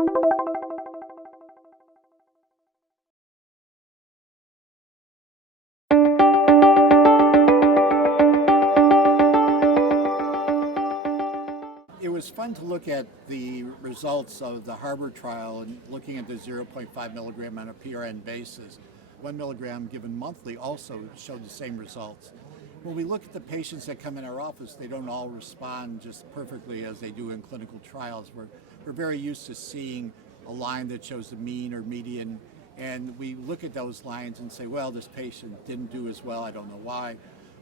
It was fun to look at the results of the Harvard trial and looking at the 0.5 milligram on a PRN basis. 1 milligram given monthly also showed the same results. When we look at the patients that come in our office, they don't all respond just perfectly as they do in clinical trials. We're very used to seeing a line that shows the mean or median, and we look at those lines and say, well, this patient didn't do as well, I don't know why.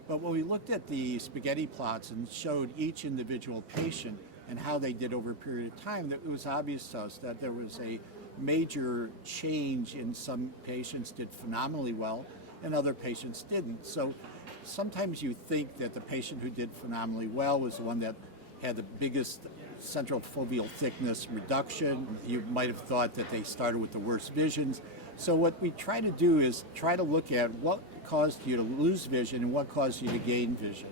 But when we looked at the spaghetti plots and showed each individual patient and how they did over a period of time, that it was obvious to us that there was a major change in some patients did phenomenally well and other patients didn't. So sometimes you think that the patient who did phenomenally well was the one that had the biggest central foveal thickness reduction. You might have thought that they started with the worst visions. So what we try to do is try to look at what caused you to lose vision and what caused you to gain vision.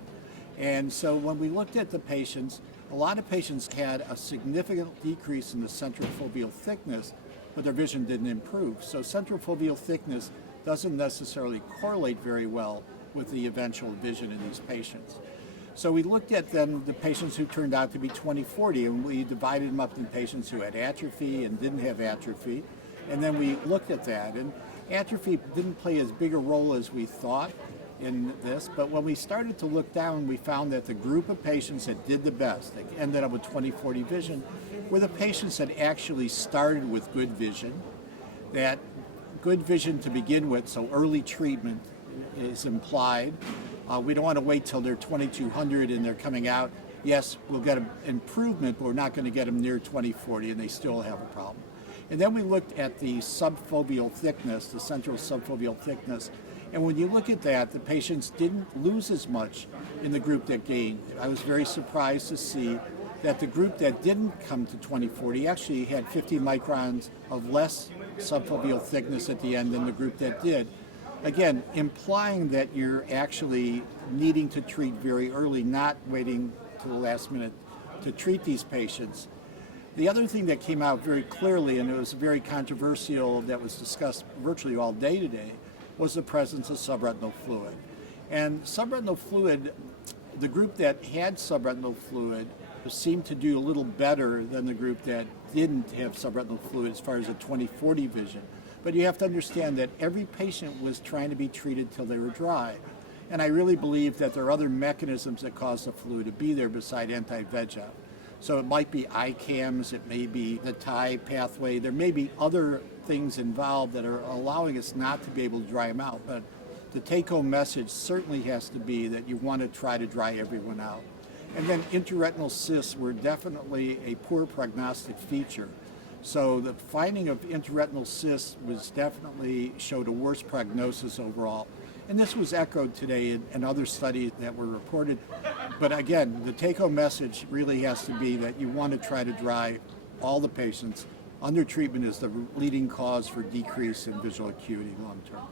And so when we looked at the patients, a lot of patients had a significant decrease in the central foveal thickness, but their vision didn't improve. So central foveal thickness doesn't necessarily correlate very well with the eventual vision in these patients. So we looked at then the patients who turned out to be 20/40, and we divided them up in patients who had atrophy and didn't have atrophy. And then we looked at that, and atrophy didn't play as big a role as we thought in this, but when we started to look down, we found that the group of patients that did the best, that ended up with 20/40 vision, were the patients that actually started with good vision, that good vision to begin with, so early treatment is implied. We don't want to wait till they're 2200 and they're coming out. Yes, we'll get an improvement, but we're not going to get them near 20/40 and they still have a problem. And then we looked at the subfoveal thickness, the central subfoveal thickness, and when you look at that, the patients didn't lose as much in the group that gained. I was very surprised to see that the group that didn't come to 20/40 actually had 50 microns of less subfoveal thickness at the end than the group that did. Again, implying that you're actually needing to treat very early, not waiting till the last minute to treat these patients. The other thing that came out very clearly, and it was very controversial, that was discussed virtually all day today, was the presence of subretinal fluid. And subretinal fluid, the group that had subretinal fluid seemed to do a little better than the group that didn't have subretinal fluid as far as a 20/40 vision. But you have to understand that every patient was trying to be treated till they were dry. And I really believe that there are other mechanisms that cause the fluid to be there beside anti-VEGF. So it might be ICAMs, it may be the Thai pathway, there may be other things involved that are allowing us not to be able to dry them out. But the take-home message certainly has to be that you want to try to dry everyone out. And then intraretinal cysts were definitely a poor prognostic feature. So the finding of intraretinal cysts was definitely showed a worse prognosis overall. And this was echoed today in other studies that were reported. But again, the take-home message really has to be that you want to try to dry all the patients. Under treatment is the leading cause for decrease in visual acuity long term.